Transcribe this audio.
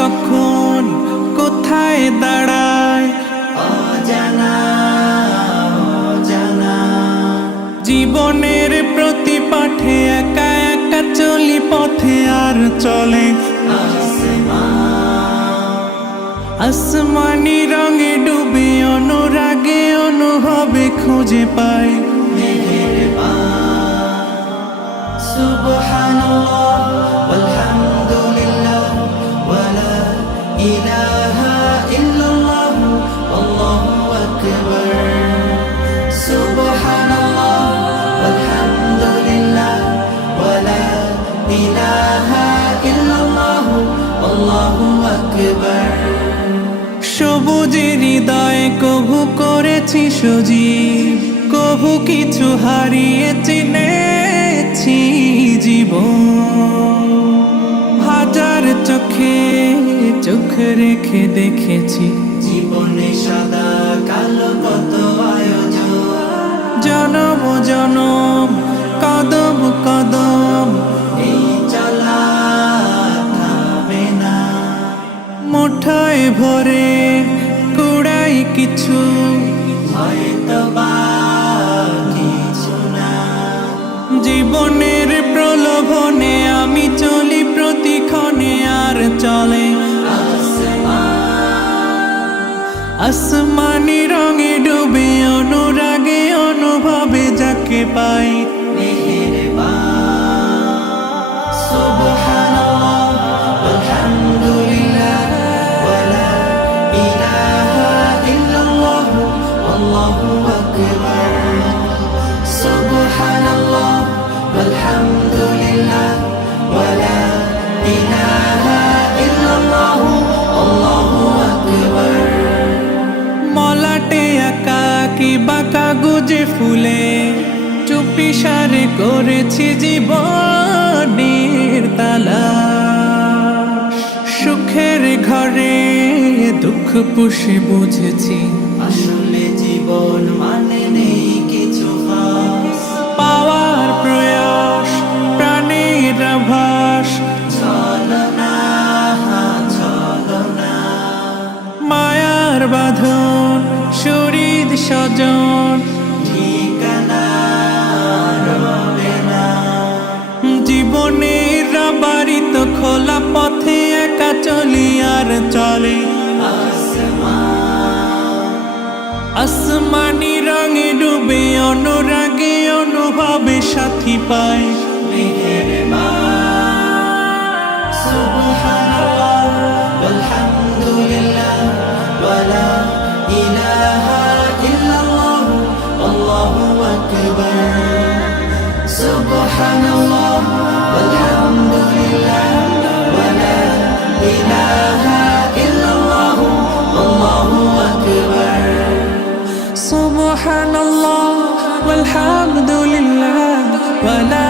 কখন কোথায় দাঁড়ায় অজানা অজানা। জীবনের প্রতি পাঠে একা একা চলি পথে আর চলে আসমানি রঙে ডুবে অনুরাগে অনুভবে খুঁজে পাই সুবহানাল্লাহ ওয়ালহামদুলিল্লাহ ওয়ালা ইলাহা ইল্লাল্লাহ আল্লাহু আকবার। সুবহানাল্লাহ ওয়ালহামদুলিল্লাহ ওয়ালা ইলাহা ইল্লাল্লাহ আল্লাহু আকবার। সবুজের হৃদয়ে কভু করেছি সজীব, কভু কিছু হারিয়ে চিনেছি জীবন। হাজার চোখে চোখ রেখে দেখেছি জীবনে সাদা কালো কত আয়োজন, জনম জনম কদম কদম এই চলা থামে না। মুঠোয় ভরে কুড়াই কিছু হয়তো বা কিছু না। জীবনের প্রলোভনে আমি চলি প্রতিক্ষণে আর চলে আসমানি রঙে ডুবে অনুরাগে অনুভবে যাকে পাই সুবহানাল্লাহ ওয়ালহামদুলিল্লাহ ওয়ালা ইলাহা ইল্লাল্লাহ আল্লাহু আকবার। সুবহানাল্লাহ ওয়ালহামদুলিল্লাহ ওয়ালা ইলাহা ইল্লাল্লাহ আল্লাহু আকবার। মলাটে আঁকা কি বাঁকা গুজে ফুলে চুপি সারে করেছি জীবনের তালা। সুখের ঘরে দুঃখ পুষে বুঝেছি আসলে জীবন মানে নেই কিছু খাস, পাওয়ার প্রয়াস প্রাণের আভাস ছলনা ছলনা। মায়ার বাঁধন শরীর স্বজন ঠিকানা রবে না। জীবনের বাড়িত খোলা পথে একা চলি আর চলে আসমানি রঙে ডুবে অনুরাগে অনুভবে সাথী পায় সুবহানাল্লাহ ওয়ালহামদুলিল্লাহ ওয়ালা ইলাহা ইল্লাল্লাহ আল্লাহু আকবার। সুবহানাল্লাহ ওয়ালহামদুলিল্লাহ ওয়ালা ইলাহা ইল্লাল্লাহ আল্লাহু আকবার। সুবহানাল্লাহ ওয়ালহামদুলিল্লাহ ওয়ালা